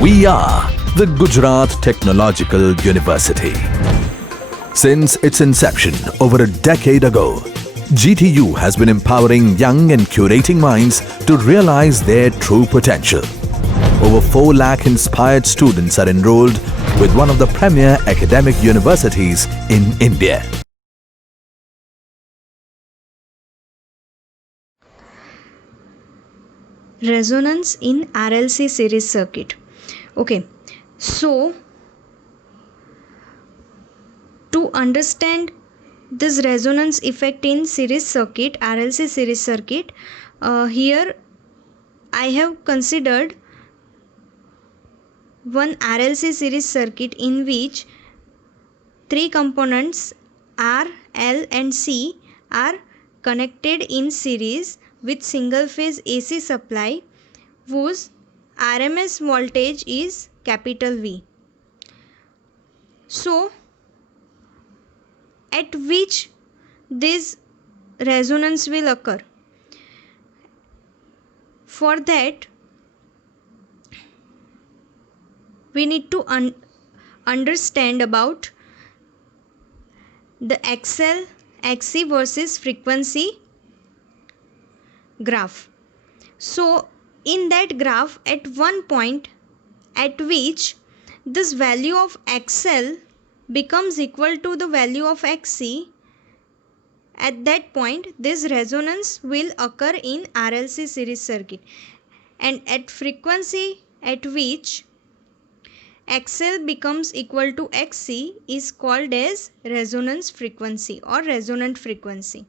We are the Gujarat Technological University. Since its inception over a decade ago, GTU has been empowering young and curating minds to realize their true potential. Over 4 lakh inspired students are enrolled with one of the premier academic universities in India. Resonance in RLC series circuit. Okay, so to understand this resonance effect in series circuit, RLC series circuit, here I have considered one RLC series circuit in which 3 components R, L and C are connected in series with single phase AC supply whose RMS voltage is capital V. So, at which this resonance will occur? For that, we need to understand about the XL, XC versus frequency graph. So, in that graph, at one point at which this value of XL becomes equal to the value of XC, at that point this resonance will occur in RLC series circuit, and at frequency at which XL becomes equal to XC is called as resonance frequency or resonant frequency.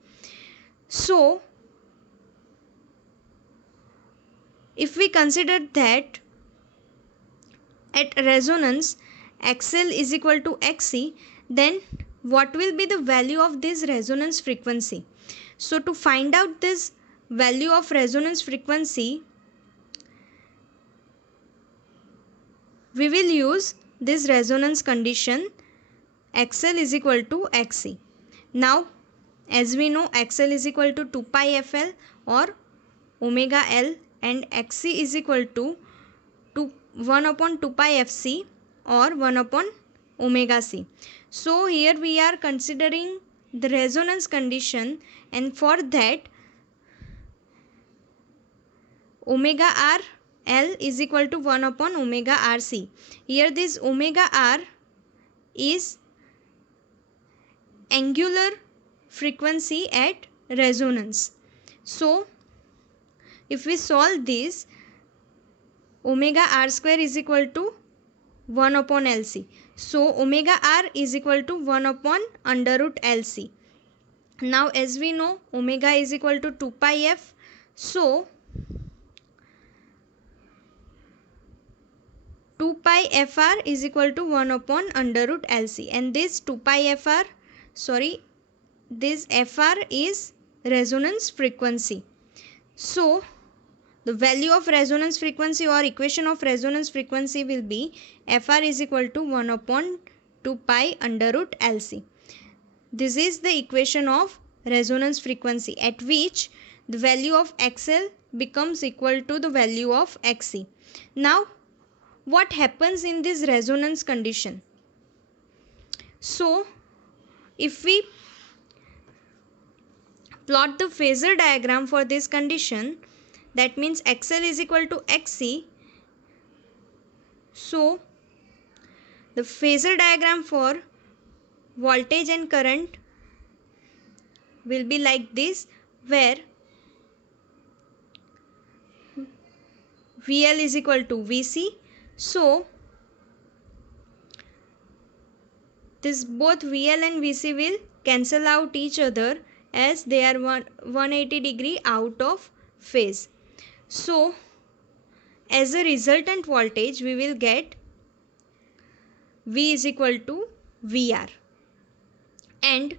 So, if we consider that at resonance XL is equal to XC, then what will be the value of this resonance frequency? So, to find out this value of resonance frequency, we will use this resonance condition XL is equal to XC. Now, as we know, XL is equal to 2 pi FL or omega L, and XC is equal to 1 upon 2 pi FC or 1 upon omega C. So, here we are considering the resonance condition, and for that omega R L is equal to 1 upon omega RC. Here this omega R is angular frequency at resonance. So, if we solve this, omega R square is equal to 1 upon LC. So, omega R is equal to 1 upon under root LC. Now, as we know, omega is equal to 2 pi F. So, 2 pi FR is equal to 1 upon under root LC, and this 2 pi FR, this FR is resonance frequency. So, the value of resonance frequency or equation of resonance frequency will be FR is equal to 1 upon 2 pi under root LC. This is the equation of resonance frequency at which the value of XL becomes equal to the value of XC. Now, what happens in this resonance condition? So, if we plot the phasor diagram for this condition, that means XL is equal to XC. So, the phasor diagram for voltage and current will be like this, where VL is equal to VC. So, this both VL and VC will cancel out each other as they are 180 degree out of phase. So, as a resultant voltage we will get V is equal to VR, and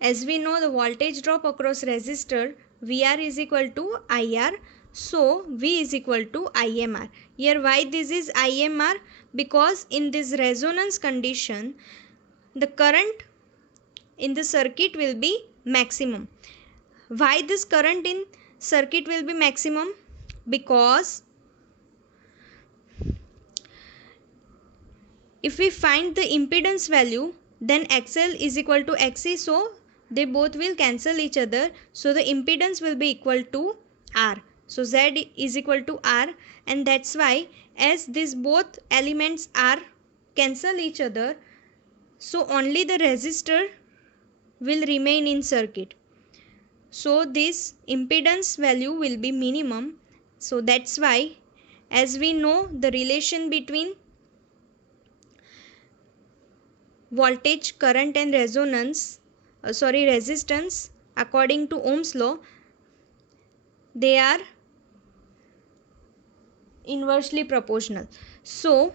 as we know the voltage drop across resistor VR is equal to IR, so V is equal to IMR. Here why this is IMR? Because in this resonance condition the current in the circuit will be maximum. Why this current in circuit will be maximum? Because if we find the impedance value, then XL is equal to XC, so they both will cancel each other, so the impedance will be equal to R. So Z is equal to R, and that's why as these both elements are cancel each other, so only the resistor will remain in circuit. So this impedance value will be minimum. So that's why, as we know the relation between voltage, current and resistance according to Ohm's law, they are inversely proportional. So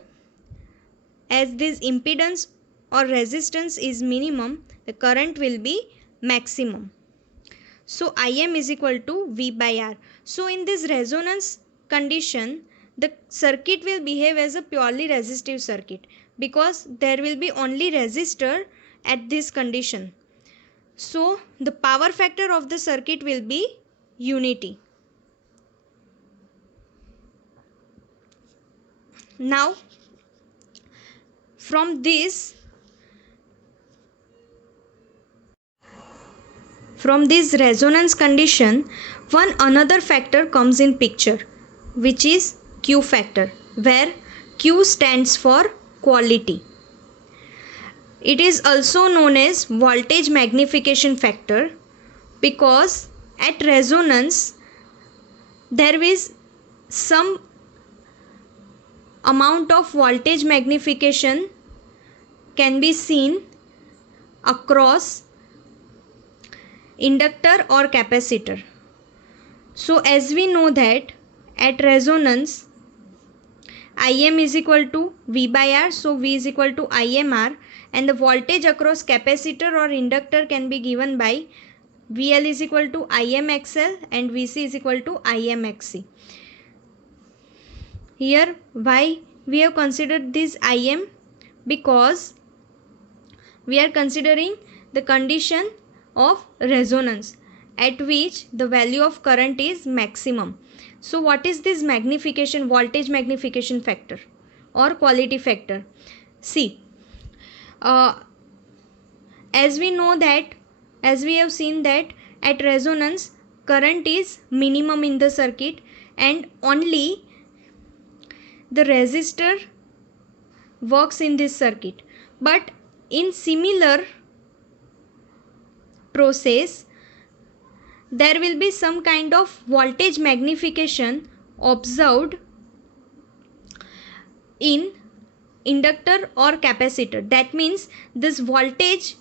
as this impedance or resistance is minimum, the current will be maximum. So Im is equal to V by R. So in this resonance condition, the circuit will behave as a purely resistive circuit, because there will be only resistor at this condition. So the power factor of the circuit will be unity. Now from this resonance condition, one another factor comes in picture, which is Q factor, where Q stands for quality. It is also known as voltage magnification factor, because at resonance there is some amount of voltage magnification can be seen across inductor or capacitor. So as we know that at resonance Im is equal to V by R, so V is equal to IMR, and the voltage across capacitor or inductor can be given by VL is equal to IMXL and VC is equal to IMXC. Here why we have considered this Im? Because we are considering the condition of resonance at which the value of current is maximum. So what is this voltage magnification factor or quality factor? See, as we have seen that at resonance current is minimum in the circuit, and only the resistor works in this circuit. But in similar process, there will be some kind of voltage magnification observed in inductor or capacitor. That means this voltage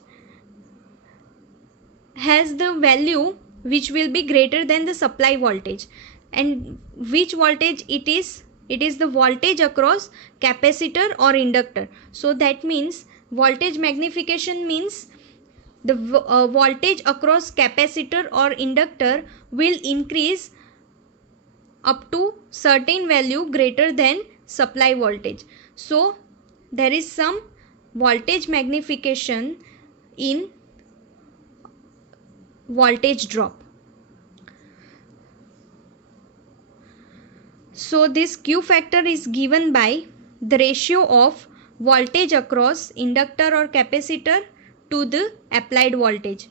has the value which will be greater than the supply voltage. And which voltage it is? It is the voltage across capacitor or inductor. So that means voltage magnification means the voltage across capacitor or inductor will increase up to certain value greater than supply voltage. So there is some voltage magnification in voltage drop. So this Q factor is given by the ratio of voltage across inductor or capacitor to the applied voltage.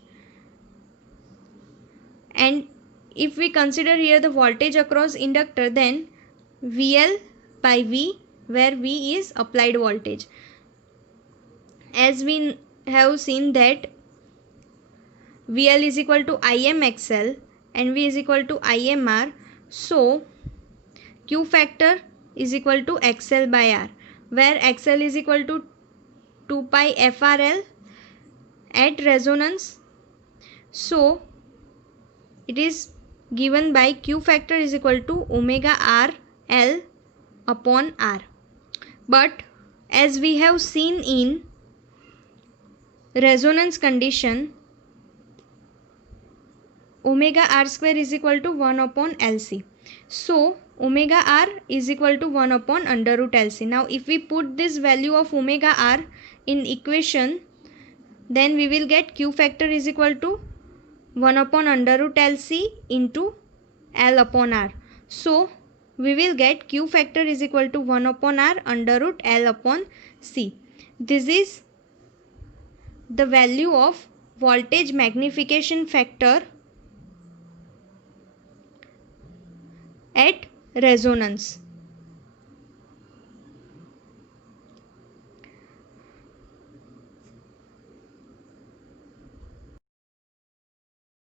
And if we consider here the voltage across inductor, then VL by V, where V is applied voltage. As we have seen that VL is equal to IMXL and V is equal to IMR, so Q factor is equal to XL by R, where XL is equal to 2 pi FRL at resonance. So it is given by Q factor is equal to omega R L upon R. But as we have seen in resonance condition, omega R square is equal to 1 upon LC. So omega R is equal to 1 upon under root LC. Now if we put this value of omega R in equation, then we will get Q factor is equal to 1 upon under root LC into L upon R. So we will get Q factor is equal to 1 upon R under root L upon C. This is the value of voltage magnification factor at resonance.